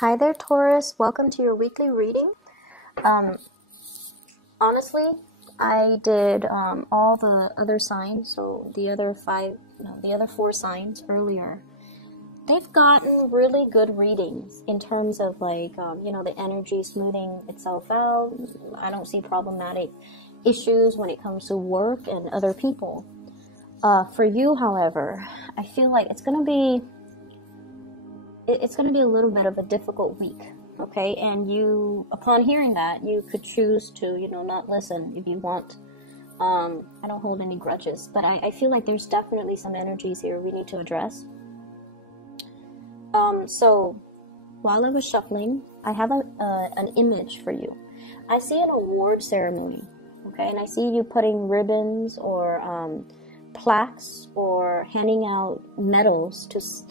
Hi there, Taurus. Welcome to your weekly reading. Um, Honestly, I did all the other signs, so the other four signs earlier. They've gotten really good readings in terms of the energy smoothing itself out. I don't see problematic issues when it comes to work and other people. For you, however, I feel like it's gonna be a little bit of a difficult week, okay? And you, upon hearing that, you could choose to, not listen if you want. I don't hold any grudges, but I feel like there's definitely some energies here we need to address. So while I was shuffling, I have an image for you. I see an award ceremony, okay? And I see you putting ribbons or plaques or handing out medals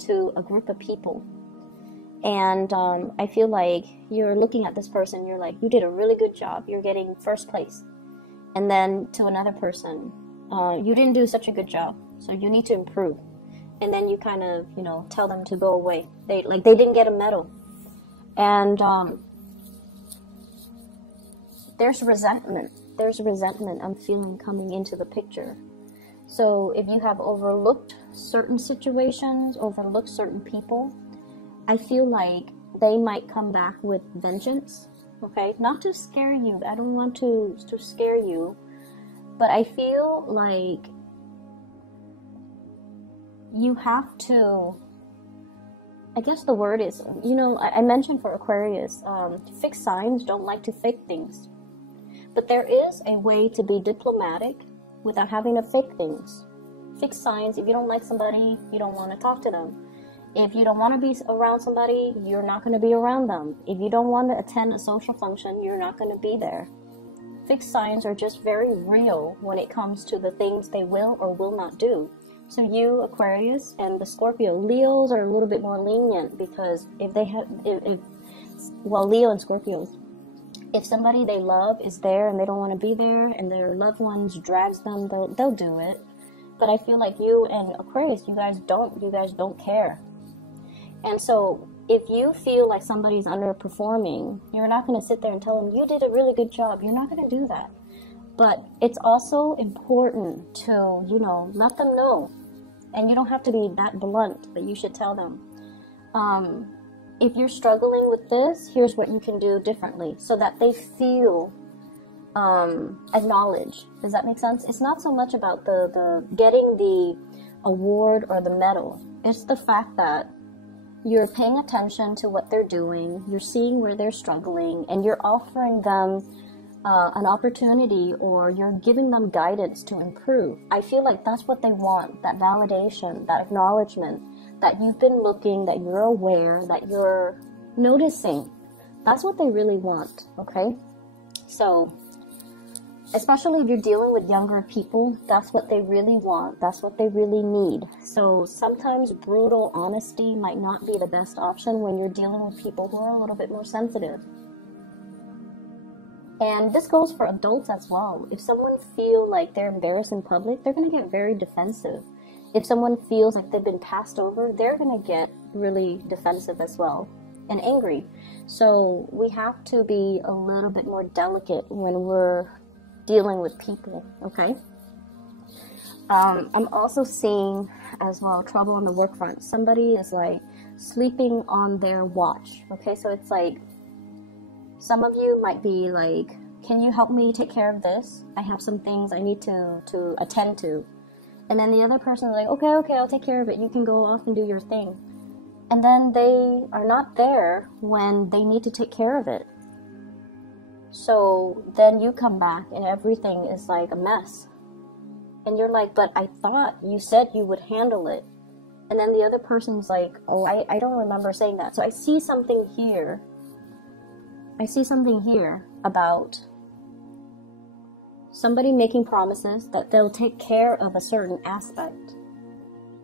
to a group of people. And I feel like you're looking at this person, you're like, you did a really good job, you're getting first place. And then to another person, you didn't do such a good job, so you need to improve. And then you kind of, tell them to go away. They didn't get a medal. And there's resentment. There's resentment I'm feeling coming into the picture. So if you have overlooked certain situations, overlooked certain people, I feel like they might come back with vengeance, okay? Not to scare you. I don't want to scare you, but I feel like you have to, I guess the word is, I mentioned for Aquarius, fixed signs don't like to fake things. But there is a way to be diplomatic without having to fake things. Fixed signs, if you don't like somebody, you don't want to talk to them. If you don't want to be around somebody, you're not going to be around them. If you don't want to attend a social function, you're not going to be there. Fixed signs are just very real when it comes to the things they will or will not do. So you, Aquarius, and the Scorpio, Leos are a little bit more lenient because Leo and Scorpio, if somebody they love is there and they don't want to be there and their loved ones drags them, they'll do it. But I feel like you and Aquarius, you guys don't care. And so if you feel like somebody's underperforming, you're not going to sit there and tell them, you did a really good job. You're not going to do that. But it's also important to, let them know. And you don't have to be that blunt, but you should tell them. If you're struggling with this, here's what you can do differently so that they feel acknowledged. Does that make sense? It's not so much about the getting the award or the medal. It's the fact that you're paying attention to what they're doing, you're seeing where they're struggling, and you're offering them an opportunity, or you're giving them guidance to improve. I feel like that's what they want, that validation, that acknowledgement, that you've been looking, that you're aware, that you're noticing. That's what they really want, okay? So, especially if you're dealing with younger people, that's what they really want. That's what they really need. So sometimes brutal honesty might not be the best option when you're dealing with people who are a little bit more sensitive. And this goes for adults as well. If someone feels like they're embarrassed in public, they're going to get very defensive. If someone feels like they've been passed over, they're going to get really defensive as well and angry. So we have to be a little bit more delicate when we're dealing with people, okay? I'm also seeing as well trouble on the work front. Somebody is like sleeping on their watch, okay? So it's like some of you might be like, can you help me take care of this? I have some things I need to attend to. And then the other person is like, okay, I'll take care of it. You can go off and do your thing. And then they are not there when they need to take care of it. So then you come back and everything is like a mess. And you're like, but I thought you said you would handle it. And then the other person's like, oh, I don't remember saying that. So I see something here. About somebody making promises that they'll take care of a certain aspect.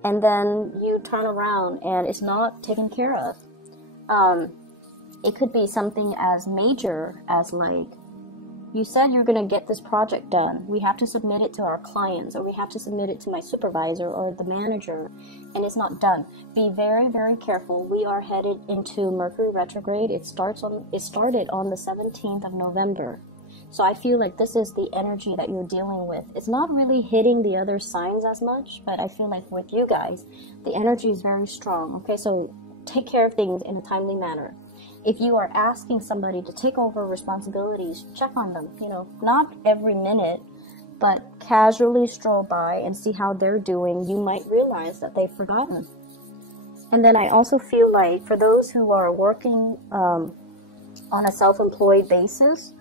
And then you turn around and it's not taken care of. It could be something as major as like You said you're going to get this project done. We have to submit it to our clients, or we have to submit it to my supervisor or the manager, and it's not done. Be very, very careful. We are headed into Mercury retrograde. It started on the 17th of November. So I feel like this is the energy that you're dealing with. It's not really hitting the other signs as much, but I feel like with you guys, the energy is very strong. Okay, so take care of things in a timely manner. If you are asking somebody to take over responsibilities, check on them. You know, not every minute, but casually stroll by and see how they're doing. You might realize that they've forgotten. And then I also feel like for those who are working on a self-employed basis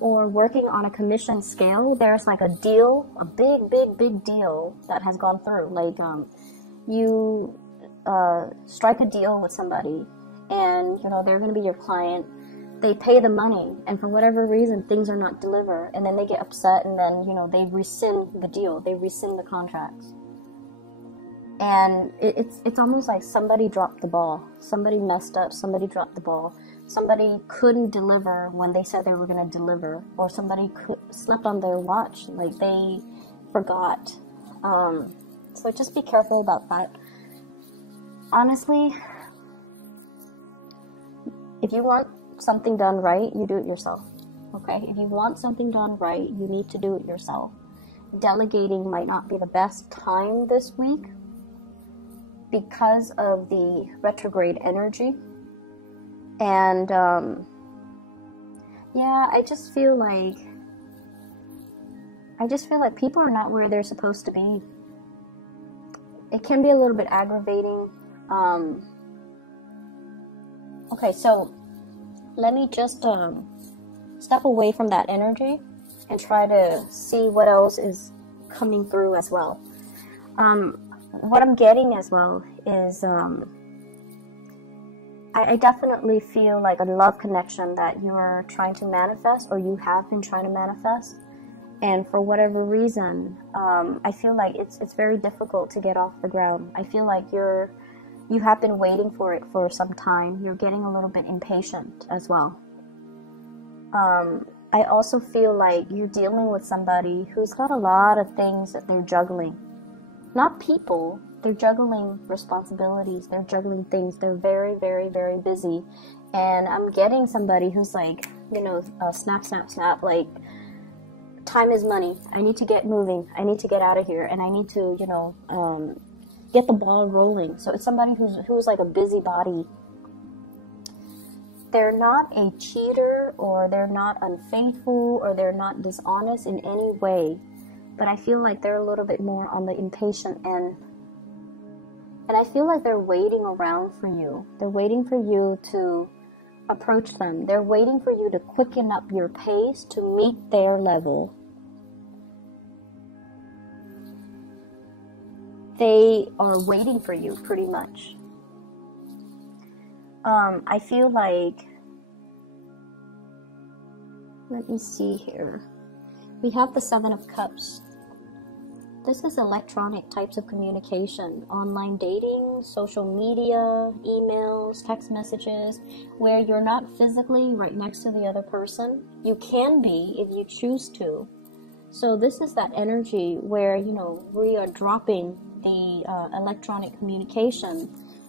or working on a commission scale, there's like a deal, a big deal that has gone through. Like you strike a deal with somebody, and you know they're going to be your client. They pay the money, and for whatever reason things are not delivered, and then they get upset, and then you know they rescind the deal, they rescind the contracts. And it's almost like somebody dropped the ball, somebody messed up, somebody dropped the ball, somebody couldn't deliver when they said they were going to deliver, or somebody slept on their watch, like they forgot. So just be careful about that. Honestly, if you want something done right, you do it yourself. Okay? If you want something done right, you need to do it yourself. Delegating might not be the best time this week because of the retrograde energy. And yeah, I just feel like people are not where they're supposed to be. It can be a little bit aggravating. Okay, so let me just step away from that energy and try to see what else is coming through as well. What I'm getting as well is I definitely feel like a love connection that you are trying to manifest, or you have been trying to manifest. And for whatever reason, I feel like it's very difficult to get off the ground. I feel like you have been waiting for it for some time. You're getting a little bit impatient as well. I also feel like you're dealing with somebody who's got a lot of things that they're juggling. Not people, they're juggling responsibilities, they're juggling things. They're very, very, very busy. And I'm getting somebody who's like, you know, snap, snap, snap, like, time is money. I need to get moving. I need to get out of here, and I need to, you know, get the ball rolling. So it's somebody who's like a busybody. They're not a cheater, or they're not unfaithful, or they're not dishonest in any way. But I feel like they're a little bit more on the impatient end. And I feel like they're waiting around for you. They're waiting for you to approach them. They're waiting for you to quicken up your pace to meet their level. They are waiting for you, pretty much. I feel like, let me see here. We have the Seven of Cups. This is electronic types of communication, online dating, social media, emails, text messages, where you're not physically right next to the other person. You can be if you choose to. So this is that energy where, you know, we are dropping the electronic communication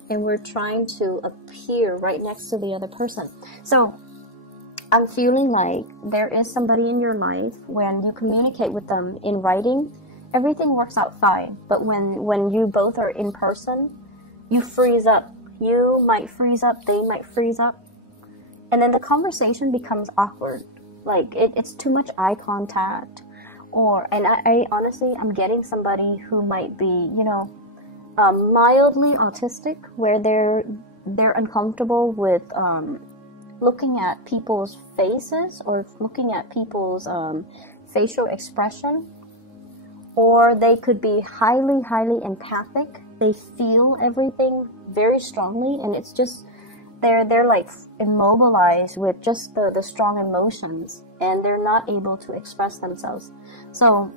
and we're trying to appear right next to the other person. So I'm feeling like there is somebody in your life, when you communicate with them in writing, everything works out fine. But when you both are in person, you freeze up. You might freeze up, they might freeze up. And then the conversation becomes awkward. Like, it's too much eye contact. And I honestly, I'm getting somebody who might be, you know, mildly autistic, where they're uncomfortable with looking at people's faces, or looking at people's facial expression. Or they could be highly, highly empathic. They feel everything very strongly, and it's just, they're like immobilized with just the strong emotions, and they're not able to express themselves. So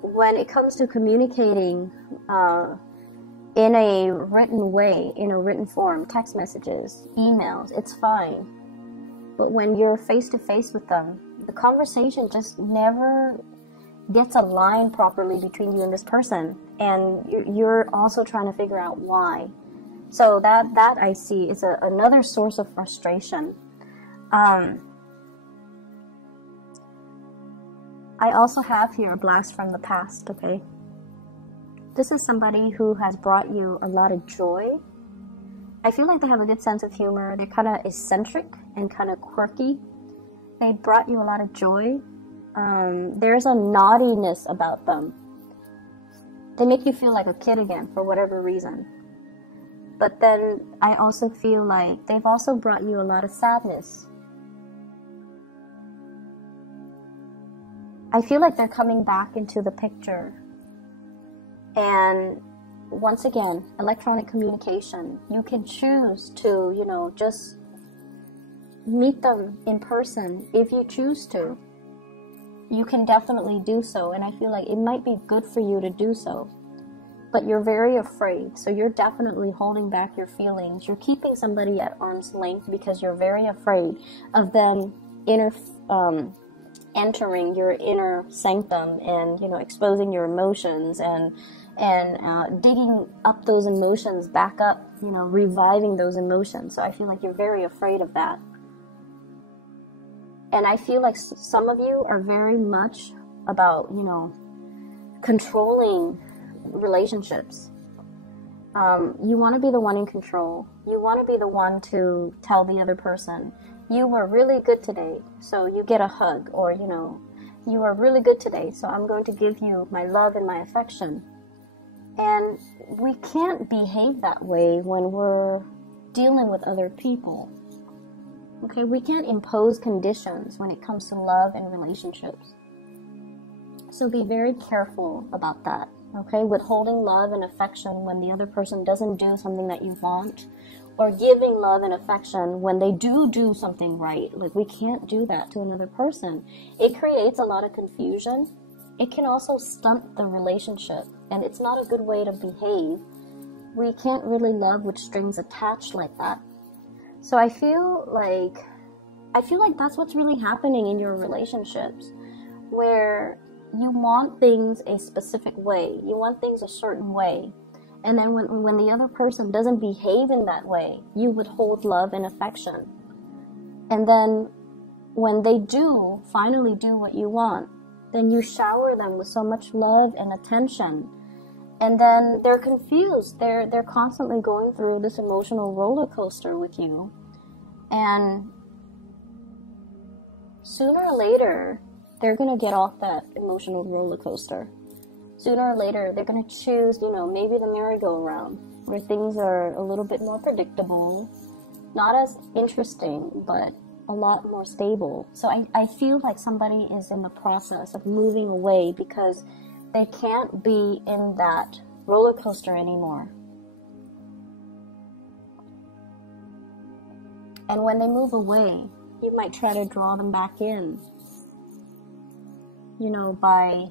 when it comes to communicating in a written way, in a written form, text messages, emails, it's fine. But when you're face to face with them, the conversation just never gets aligned properly between you and this person. And you're also trying to figure out why. So that I see is another source of frustration. I also have here a blast from the past, okay? This is somebody who has brought you a lot of joy. I feel like they have a good sense of humor. They're kind of eccentric and kind of quirky. They brought you a lot of joy. There's a naughtiness about them. They make you feel like a kid again for whatever reason. But then I also feel like they've also brought you a lot of sadness. I feel like they're coming back into the picture. And once again, electronic communication. You can choose to, you know, just meet them in person if you choose to. You can definitely do so, and I feel like it might be good for you to do so. But you're very afraid, so you're definitely holding back your feelings. You're keeping somebody at arm's length because you're very afraid of them entering your inner sanctum and, you know, exposing your emotions and digging up those emotions back up, you know, reviving those emotions. So I feel like you're very afraid of that. And I feel like some of you are very much about, you know, controlling relationships. You want to be the one in control. You want to be the one to tell the other person, you were really good today, so you get a hug. Or, you know, you are really good today, so I'm going to give you my love and my affection. And we can't behave that way when we're dealing with other people. Okay, we can't impose conditions when it comes to love and relationships. So be very careful about that, okay? Withholding love and affection when the other person doesn't do something that you want, or giving love and affection when they do something right. Like, we can't do that to another person. It creates a lot of confusion. It can also stunt the relationship, and it's not a good way to behave. We can't really love with strings attached like that. So I feel like that's what's really happening in your relationships, where you want things a specific way. You want things a certain way. And then when the other person doesn't behave in that way, you withhold love and affection. And then when they do finally do what you want, then you shower them with so much love and attention. And then they're confused. They're constantly going through this emotional roller coaster with you. And sooner or later, they're going to get off that emotional roller coaster. Sooner or later, they're going to choose, you know, maybe the merry-go-round, where things are a little bit more predictable, not as interesting, but a lot more stable. So I feel like somebody is in the process of moving away because they can't be in that roller coaster anymore. And when they move away, you might try to draw them back in, you know, by...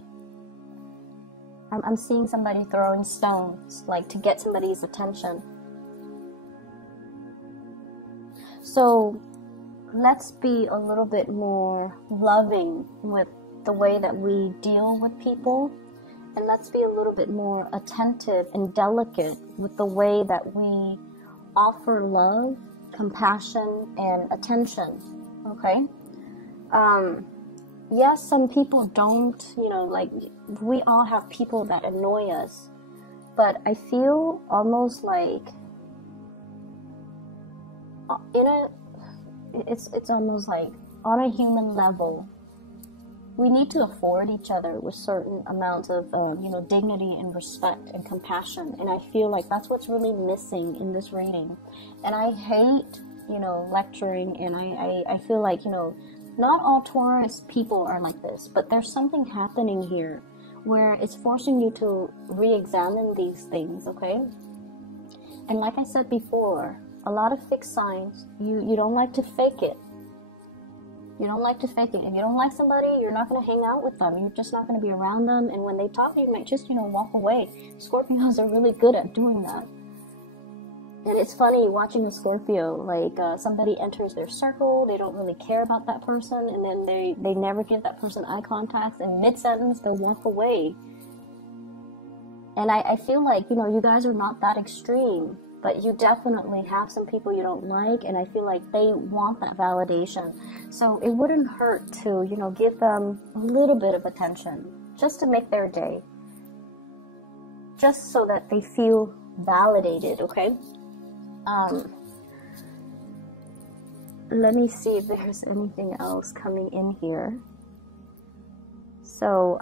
I'm seeing somebody throwing stones, like to get somebody's attention. So let's be a little bit more loving with the way that we deal with people. And let's be a little bit more attentive and delicate with the way that we offer love, compassion, and attention. Okay? Yes, some people don't, you know, like, we all have people that annoy us, but I feel almost like it's almost like on a human level, we need to afford each other with certain amounts of, you know, dignity and respect and compassion. And I feel like that's what's really missing in this reading. And I hate, you know, lecturing, and I feel like, you know, not all Taurus people are like this, but there's something happening here where it's forcing you to re-examine these things, okay? And like I said before, a lot of fixed signs, you don't like to fake it. You don't like to fake it. If you don't like somebody, you're not going to hang out with them. You're just not going to be around them. And when they talk, you might just, you know, walk away. Scorpios are really good at doing that. And it's funny watching a Scorpio, like somebody enters their circle, they don't really care about that person, and then they never give that person eye contact, and mid-sentence they'll walk away. And I feel like, you know, you guys are not that extreme, but you definitely have some people you don't like, and I feel like they want that validation. So it wouldn't hurt to, you know, give them a little bit of attention, just to make their day. Just so that they feel validated, okay? Let me see if there's anything else coming in here. So,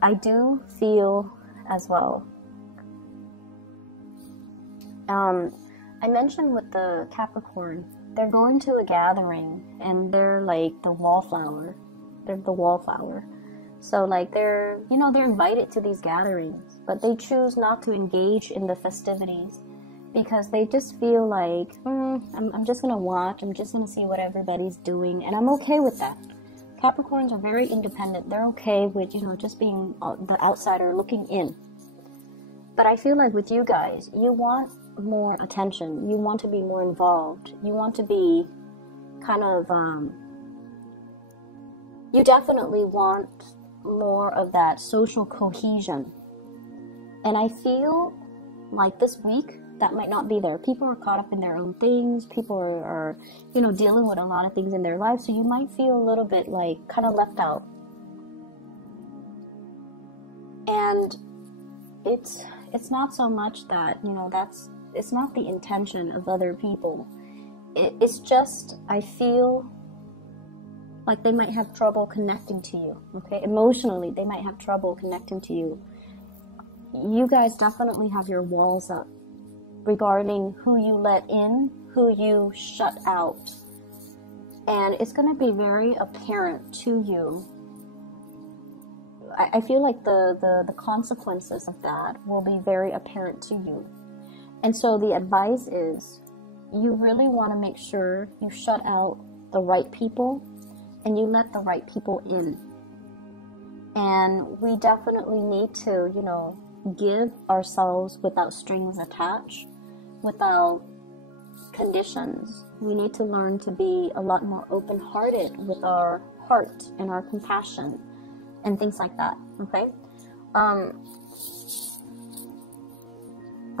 I do feel as well. I mentioned with the Capricorn, they're going to a gathering, and they're like the wallflower. They're the wallflower. So, like, they're invited to these gatherings, but they choose not to engage in the festivities because they just feel like, I'm just going to watch, I'm just going to see what everybody's doing, and I'm okay with that. Capricorns are very independent. They're okay with, you know, just being the outsider looking in. But I feel like with you guys, you want more attention. You want to be more involved. You want to be kind of, you definitely want more of that social cohesion. And I feel like this week, that might not be there. People are caught up in their own things. People are, you know, dealing with a lot of things in their lives. So you might feel a little bit like kind of left out. And it's not so much that, you know, it's not the intention of other people. It's just, I feel like they might have trouble connecting to you, okay? Emotionally, they might have trouble connecting to you. You guys definitely have your walls up regarding who you let in, who you shut out. And it's going to be very apparent to you. I feel like the consequences of that will be very apparent to you. And so the advice is, you really want to make sure you shut out the right people and you let the right people in. And we definitely need to, you know, give ourselves without strings attached, without conditions. We need to learn to be a lot more open-hearted with our heart and our compassion and things like that, okay? I'm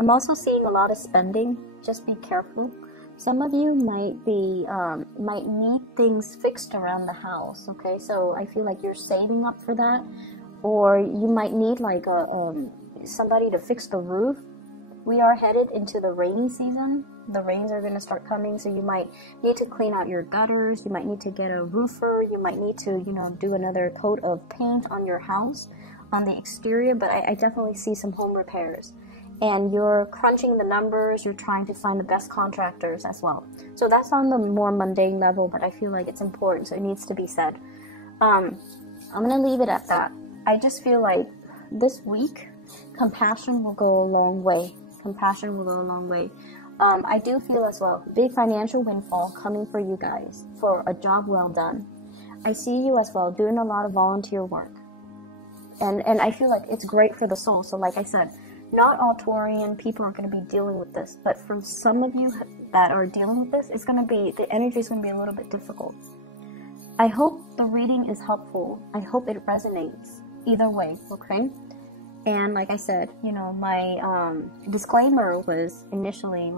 also seeing a lot of spending. Just be careful. Some of you might need things fixed around the house, okay? So I feel like you're saving up for that, or you might need like somebody to fix the roof. We are headed into the rainy season. The rains are going to start coming, so you might need to clean out your gutters. You might need to get a roofer. You might need to, you know, do another coat of paint on your house, on the exterior. But I definitely see some home repairs. And you're crunching the numbers. You're trying to find the best contractors as well. So that's on the more mundane level, but I feel like it's important, so it needs to be said. I'm going to leave it at that. I just feel like this week, compassion will go a long way. Compassion will go a long way. I do feel as well, big financial windfall coming for you guys for a job well done. I see you as well doing a lot of volunteer work. And I feel like it's great for the soul. So like I said, not all Taurian people are going to be dealing with this, but from some of you that are dealing with this, it's going to be, the energy is going to be a little bit difficult. I hope the reading is helpful. I hope it resonates either way, okay? And like I said, you know, my disclaimer was initially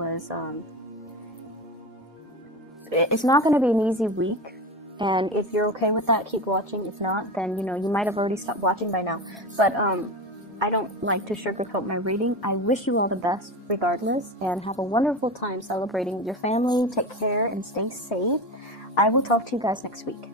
it's not going to be an easy week. And if you're okay with that, keep watching. If not, then, you know, you might have already stopped watching by now. But I don't like to sugarcoat my reading. I wish you all the best regardless, and have a wonderful time celebrating with your family. Take care and stay safe. I will talk to you guys next week.